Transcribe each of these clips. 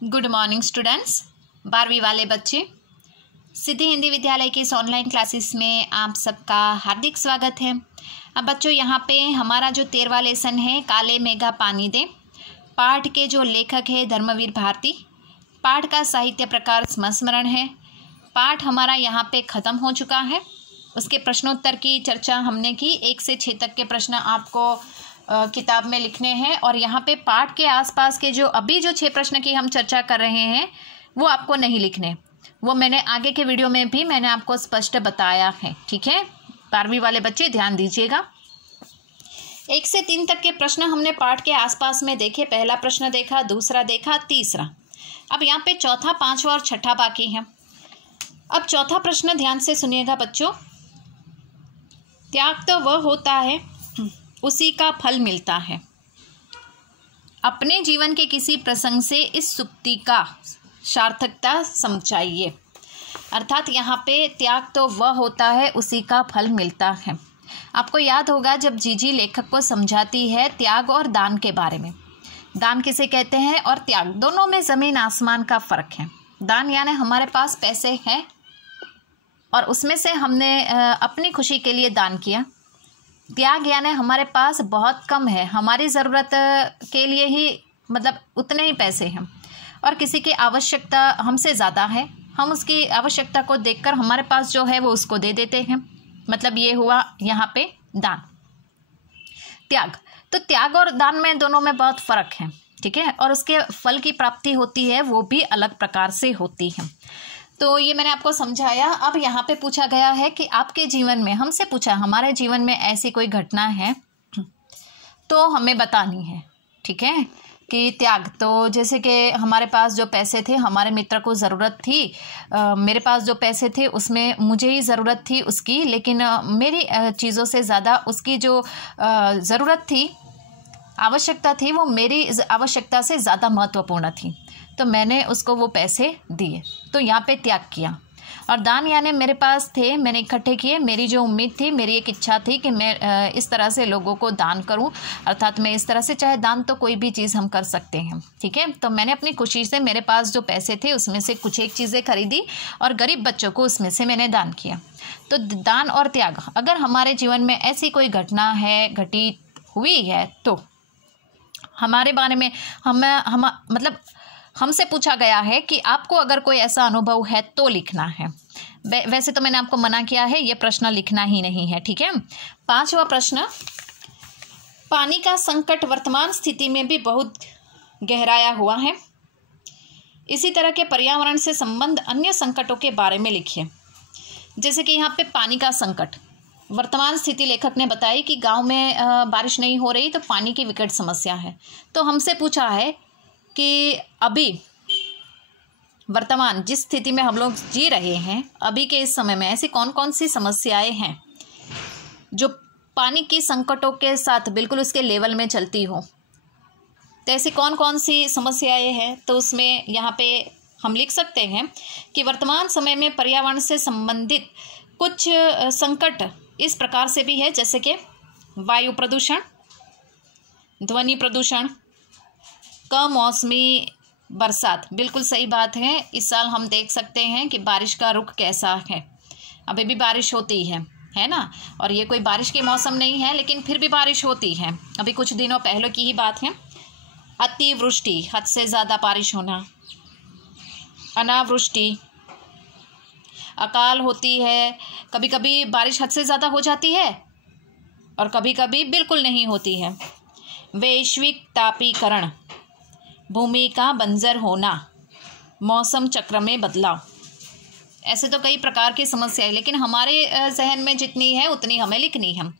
Good morning students. 12वीं वाले बच्चे, सिद्धि हिंदी विद्यालय की इस ऑनलाइन क्लासेस में आप सबका हार्दिक स्वागत है। अब बच्चों, यहाँ पे हमारा जो 13वां लेसन है काले मेघा पानी दे, पाठ के जो लेखक है धर्मवीर भारती, पाठ का साहित्य प्रकार संस्मरण है। पाठ हमारा यहाँ पे ख़त्म हो चुका है। उसके प्रश्नोत्तर की चर्चा हमने की। 1 से 6 तक के प्रश्न आपको किताब में लिखने हैं और यहाँ पे पाठ के आसपास के जो अभी जो 6 प्रश्न की हम चर्चा कर रहे हैं वो आपको नहीं लिखने। वो मैंने आगे के वीडियो में भी मैंने आपको स्पष्ट बताया है। ठीक है, 12वीं वाले बच्चे ध्यान दीजिएगा। 1 से 3 तक के प्रश्न हमने पाठ के आसपास में देखे। पहला प्रश्न देखा, दूसरा देखा, तीसरा। अब यहाँ पे चौथा, पांचवा और छठा बाकी है। अब चौथा प्रश्न ध्यान से सुनिएगा बच्चों। त्याग तो वह होता है उसी का फल मिलता है। अपने जीवन के किसी प्रसंग से इस सुक्ति का सार्थकता समझाइए। अर्थात यहाँ पे त्याग तो वह होता है उसी का फल मिलता है। आपको याद होगा जब जीजी लेखक को समझाती है त्याग और दान के बारे में। दान किसे कहते हैं और त्याग, दोनों में ज़मीन आसमान का फ़र्क है। दान यानी हमारे पास पैसे हैं और उसमें से हमने अपनी खुशी के लिए दान किया। त्याग यानी हमारे पास बहुत कम है, हमारी ज़रूरत के लिए ही मतलब उतने ही पैसे हैं और किसी की आवश्यकता हमसे ज़्यादा है, हम उसकी आवश्यकता को देखकर हमारे पास जो है वो उसको दे देते हैं। मतलब ये हुआ यहाँ पे दान। त्याग, तो त्याग और दान में दोनों में बहुत फ़र्क है। ठीक है, और उसके फल की प्राप्ति होती है वो भी अलग प्रकार से होती है। तो ये मैंने आपको समझाया। अब यहाँ पे पूछा गया है कि आपके जीवन में, हमसे पूछा हमारे जीवन में ऐसी कोई घटना है तो हमें बतानी है। ठीक है, कि त्याग, तो जैसे कि हमारे पास जो पैसे थे, हमारे मित्र को ज़रूरत थी, मेरे पास जो पैसे थे उसमें मुझे ही ज़रूरत थी उसकी, लेकिन मेरी चीज़ों से ज़्यादा उसकी जो ज़रूरत थी, आवश्यकता थी, वो मेरी आवश्यकता से ज़्यादा महत्वपूर्ण थी, तो मैंने उसको वो पैसे दिए। तो यहाँ पे त्याग किया। और दान यानी मेरे पास थे, मैंने इकट्ठे किए, मेरी जो उम्मीद थी, मेरी एक इच्छा थी कि मैं इस तरह से लोगों को दान करूं। अर्थात मैं इस तरह से, चाहे दान तो कोई भी चीज़ हम कर सकते हैं। ठीक है, तो मैंने अपनी खुशी से मेरे पास जो पैसे थे उसमें से कुछ एक चीज़ें खरीदी और गरीब बच्चों को उसमें से मैंने दान किया। तो दान और त्याग, अगर हमारे जीवन में ऐसी कोई घटना है, घटित हुई है, तो हमारे बारे में मतलब हमसे पूछा गया है कि आपको अगर कोई ऐसा अनुभव है तो लिखना है। वैसे तो मैंने आपको मना किया है, ये प्रश्न लिखना ही नहीं है। ठीक है, 5वां प्रश्न, पानी का संकट वर्तमान स्थिति में भी बहुत गहराया हुआ है। इसी तरह के पर्यावरण से संबंध अन्य संकटों के बारे में लिखिए। जैसे कि यहाँ पे पानी का संकट, वर्तमान स्थिति लेखक ने बताई कि गांव में बारिश नहीं हो रही तो पानी की विकट समस्या है। तो हमसे पूछा है कि अभी वर्तमान जिस स्थिति में हम लोग जी रहे हैं, अभी के इस समय में ऐसी कौन कौन सी समस्याएं हैं जो पानी की संकटों के साथ बिल्कुल उसके लेवल में चलती हो। तो ऐसी कौन कौन सी समस्याएं हैं, तो उसमें यहाँ पे हम लिख सकते हैं कि वर्तमान समय में पर्यावरण से संबंधित कुछ संकट इस प्रकार से भी है, जैसे कि वायु प्रदूषण, ध्वनि प्रदूषण, कमौसमी बरसात। बिल्कुल सही बात है। इस साल हम देख सकते हैं कि बारिश का रुख कैसा है। अभी भी बारिश होती है ना, और ये कोई बारिश के मौसम नहीं है, लेकिन फिर भी बारिश होती है। अभी कुछ दिनों पहले की ही बात है। अतिवृष्टि, हद से ज़्यादा बारिश होना, अनावृष्टि, अकाल होती है। कभी कभी बारिश हद से ज़्यादा हो जाती है और कभी कभी बिल्कुल नहीं होती है। वैश्विक तापीकरण, भूमि का बंजर होना, मौसम चक्र में बदलाव। ऐसे तो कई प्रकार की समस्याएं, लेकिन हमारे जहन में जितनी है उतनी हमें लिखनी है।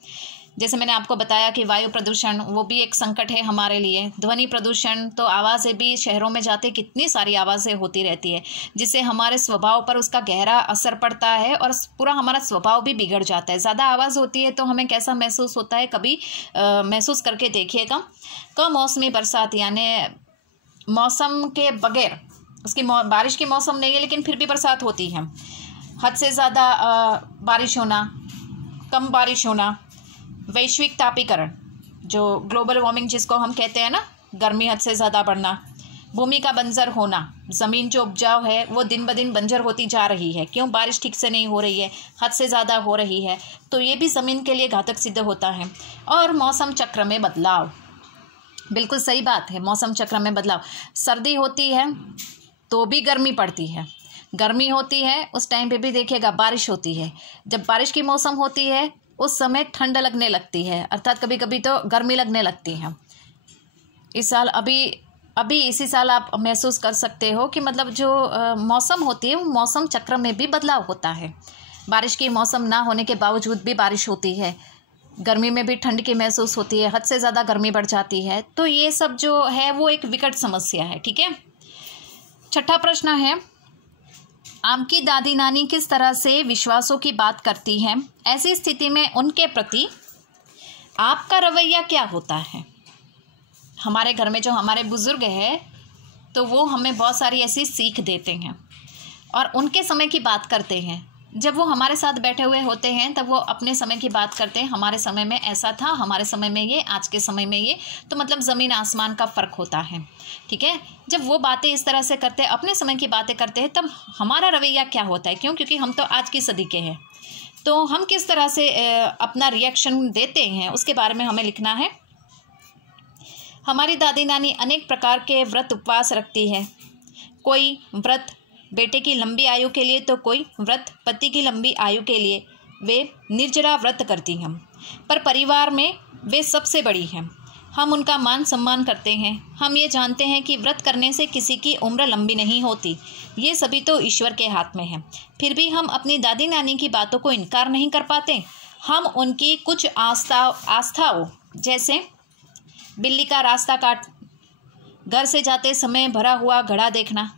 जैसे मैंने आपको बताया कि वायु प्रदूषण, वो भी एक संकट है हमारे लिए। ध्वनि प्रदूषण, तो आवाज़ें भी, शहरों में जाते कितनी सारी आवाज़ें होती रहती है, जिससे हमारे स्वभाव पर उसका गहरा असर पड़ता है और पूरा हमारा स्वभाव भी बिगड़ जाता है। ज़्यादा आवाज़ होती है तो हमें कैसा महसूस होता है, कभी महसूस करके देखिएगा। कमौसमी बरसात यानी मौसम के बगैर, उसकी बारिश की मौसम नहीं है लेकिन फिर भी बरसात होती है। हद से ज़्यादा बारिश होना, कम बारिश होना। वैश्विक तापीकरण, जो ग्लोबल वार्मिंग जिसको हम कहते हैं ना, गर्मी हद से ज़्यादा बढ़ना। भूमि का बंजर होना, ज़मीन जो उपजाऊ है वो दिन ब दिन बंजर होती जा रही है। क्यों? बारिश ठीक से नहीं हो रही है, हद से ज़्यादा हो रही है, तो ये भी ज़मीन के लिए घातक सिद्ध होता है। और मौसम चक्र में बदलाव, बिल्कुल सही बात है, मौसम चक्र में बदलाव। सर्दी होती है तो भी गर्मी पड़ती है, गर्मी होती है उस टाइम पे भी देखिएगा बारिश होती है। जब बारिश की मौसम होती है उस समय ठंड लगने लगती है, अर्थात कभी कभी तो गर्मी लगने लगती है। इस साल अभी इसी साल आप महसूस कर सकते हो कि मतलब जो मौसम होती है वो मौसम चक्र में भी बदलाव होता है। बारिश की मौसम ना होने के बावजूद भी बारिश होती है, गर्मी में भी ठंड की महसूस होती है, हद से ज़्यादा गर्मी बढ़ जाती है। तो ये सब जो है वो एक विकट समस्या है। ठीक है, छठा प्रश्न है, आपकी दादी नानी किस तरह से विश्वासों की बात करती हैं? ऐसी स्थिति में उनके प्रति आपका रवैया क्या होता है? हमारे घर में जो हमारे बुज़ुर्ग हैं तो वो हमें बहुत सारी ऐसी सीख देते हैं और उनके समय की बात करते हैं। जब वो हमारे साथ बैठे हुए होते हैं तब वो अपने समय की बात करते हैं, हमारे समय में ऐसा था, हमारे समय में ये, आज के समय में ये, तो मतलब ज़मीन आसमान का फ़र्क होता है। ठीक है, जब वो बातें इस तरह से करते हैं, अपने समय की बातें करते हैं, तब हमारा रवैया क्या होता है? क्यों? क्योंकि हम तो आज की सदी के हैं, तो हम किस तरह से अपना रिएक्शन देते हैं उसके बारे में हमें लिखना है। हमारी दादी नानी अनेक प्रकार के व्रत उपवास रखती है। कोई व्रत बेटे की लंबी आयु के लिए तो कोई व्रत पति की लंबी आयु के लिए। वे निर्जरा व्रत करती हैं, पर परिवार में वे सबसे बड़ी हैं। हम उनका मान सम्मान करते हैं। हम ये जानते हैं कि व्रत करने से किसी की उम्र लंबी नहीं होती, ये सभी तो ईश्वर के हाथ में है। फिर भी हम अपनी दादी नानी की बातों को इनकार नहीं कर पाते। हम उनकी कुछ आस्थाओं जैसे बिल्ली का रास्ता काट, घर से जाते समय भरा हुआ घड़ा देखना,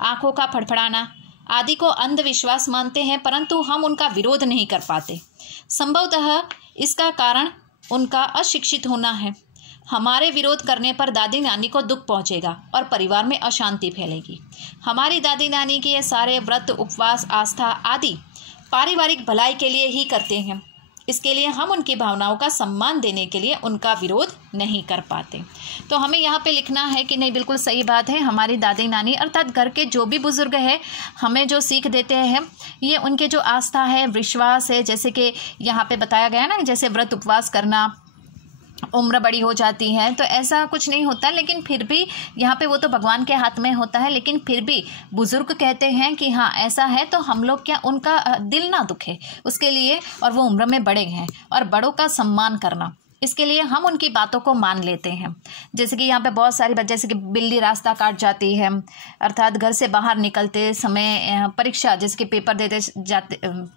आँखों का फड़फड़ाना आदि को अंधविश्वास मानते हैं, परंतु हम उनका विरोध नहीं कर पाते। संभवतः इसका कारण उनका अशिक्षित होना है। हमारे विरोध करने पर दादी नानी को दुख पहुंचेगा और परिवार में अशांति फैलेगी। हमारी दादी नानी के ये सारे व्रत, उपवास, आस्था आदि पारिवारिक भलाई के लिए ही करते हैं। इसके लिए हम उनकी भावनाओं का सम्मान देने के लिए उनका विरोध नहीं कर पाते। तो हमें यहाँ पे लिखना है कि नहीं, बिल्कुल सही बात है, हमारी दादी नानी अर्थात घर के जो भी बुजुर्ग हैं हमें जो सीख देते हैं ये उनके जो आस्था है, विश्वास है, जैसे कि यहाँ पे बताया गया ना, जैसे व्रत उपवास करना, उम्र बड़ी हो जाती है तो ऐसा कुछ नहीं होता, लेकिन फिर भी यहाँ पे वो तो भगवान के हाथ में होता है, लेकिन फिर भी बुजुर्ग कहते हैं कि हाँ ऐसा है, तो हम लोग क्या उनका दिल ना दुखे उसके लिए, और वो उम्र में बड़े हैं और बड़ों का सम्मान करना, इसके लिए हम उनकी बातों को मान लेते हैं। जैसे कि यहाँ पे बहुत सारी बात, जैसे कि बिल्ली रास्ता काट जाती है, अर्थात घर से बाहर निकलते समय, परीक्षा जैसे कि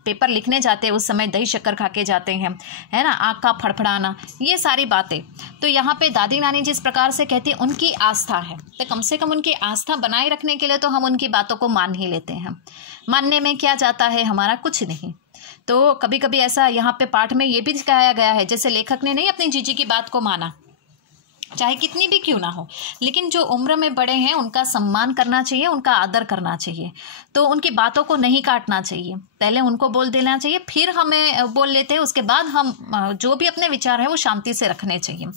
पेपर लिखने जाते उस समय दही शक्कर खा के जाते हैं, है ना, आँख का फड़फड़ाना, ये सारी बातें। तो यहाँ पे दादी नानी जिस प्रकार से कहती है उनकी आस्था है, तो कम से कम उनकी आस्था बनाए रखने के लिए तो हम उनकी बातों को मान ही लेते हैं। मानने में क्या जाता है हमारा, कुछ नहीं। तो कभी कभी ऐसा यहाँ पे पाठ में ये भी दिखाया गया है, जैसे लेखक ने नहीं अपनी जीजी की बात को माना, चाहे कितनी भी क्यों ना हो, लेकिन जो उम्र में बड़े हैं उनका सम्मान करना चाहिए, उनका आदर करना चाहिए, तो उनकी बातों को नहीं काटना चाहिए। पहले उनको बोल देना चाहिए, फिर हमें बोल लेते हैं, उसके बाद हम जो भी अपने विचार हैं वो शांति से रखने चाहिए।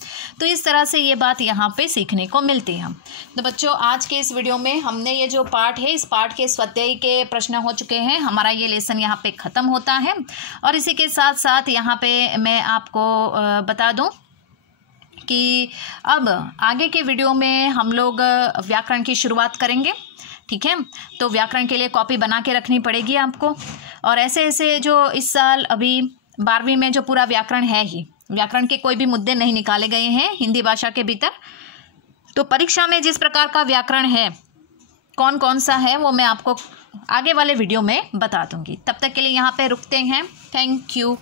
तो इस तरह से ये बात यहाँ पे सीखने को मिलती है। तो बच्चों, आज के इस वीडियो में हमने ये जो पाठ है, इस पाठ के स्वाध्याय के प्रश्न हो चुके हैं। हमारा ये लेसन यहाँ पे ख़त्म होता है, और इसी के साथ साथ यहाँ पे मैं आपको बता दूँ कि अब आगे के वीडियो में हम लोग व्याकरण की शुरुआत करेंगे। ठीक है, तो व्याकरण के लिए कॉपी बना के रखनी पड़ेगी आपको। और ऐसे ऐसे जो इस साल अभी 12वीं में जो पूरा व्याकरण है ही, व्याकरण के कोई भी मुद्दे नहीं निकाले गए हैं हिंदी भाषा के भीतर, तो परीक्षा में जिस प्रकार का व्याकरण है, कौन कौन सा है, वो मैं आपको आगे वाले वीडियो में बता दूंगी। तब तक के लिए यहाँ पे रुकते हैं। Thank you.